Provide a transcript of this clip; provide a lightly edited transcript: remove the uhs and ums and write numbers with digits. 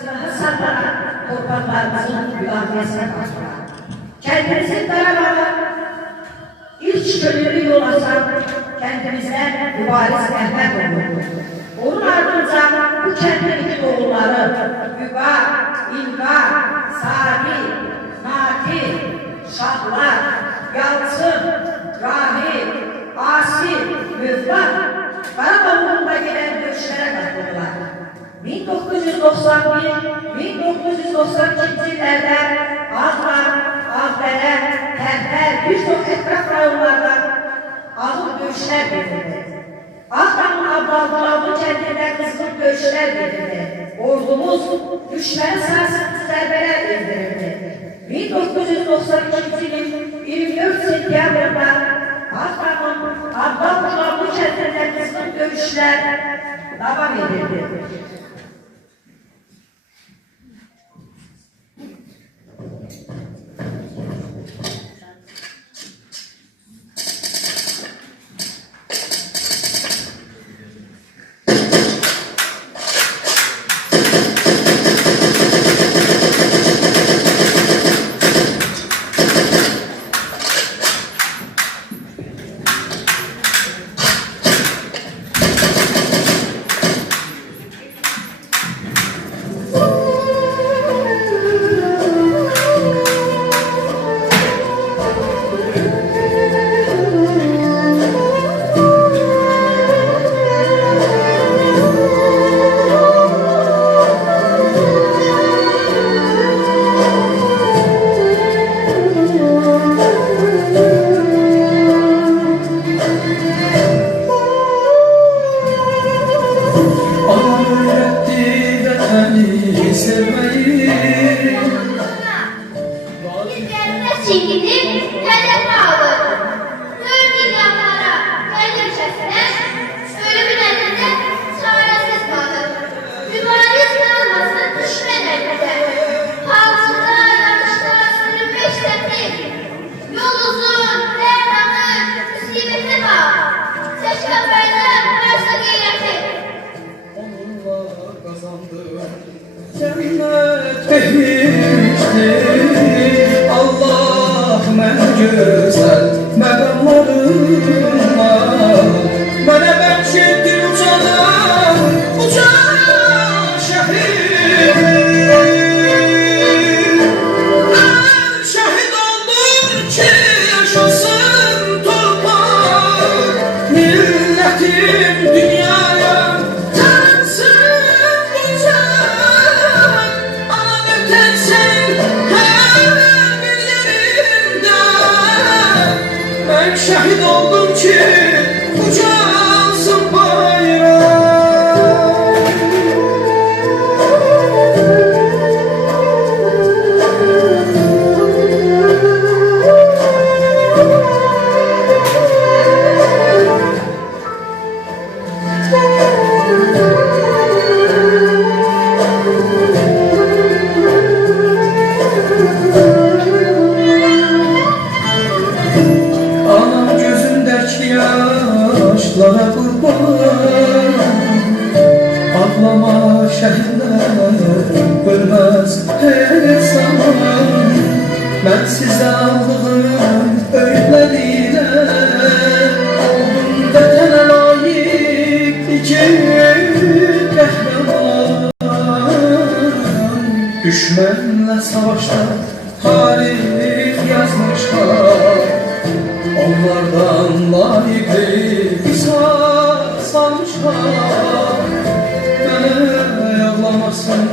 silahı sallanan torpaklarımızın müdahalesine başlar. Kendimizin Karabağ'a ilk gönüllü yol açan kendimizden mübariz Mehmet olur. Onun ardınca bu kendimizin oğulları Güba, İlva, Sadi, Nati, Şahlar, Yalçın, Rahim, Asil, Müflat, Karabağ uğrunda gelen dövüşlere katıldılar. 1991-1992 yıllarda Ağlar, Ağdere, Terter, birçok etraf rayonlarda ağır dövüşler verildi. Ağdam'ın Abdal'ın kendine kızgın dövüşler verildi. Ordumuz düşmana sarsıntı zərbələr indirildi. 1992 yılın 24 sentyabrında Ağdam'ın Abdal'ın kendine kızgın dövüşler devam edildi. Allah mən gözəl məqamlarıma mənə bəxş etdin ucadan ucan şəhid. Mən şəhid oldum ki yaşasın torpaq, millətim dünyaya şehit oldum ki ucalsın bayrak. Yaşlara kurban ağlama şehirler ölmez her zaman. Ben size aldığım öğütleriyle oldum vətənə layık iki qəhrəman. Düşmənlə savaşta tarih yazmışlar, onlardan layıklı qisas almışlar. Mənə yağlamasın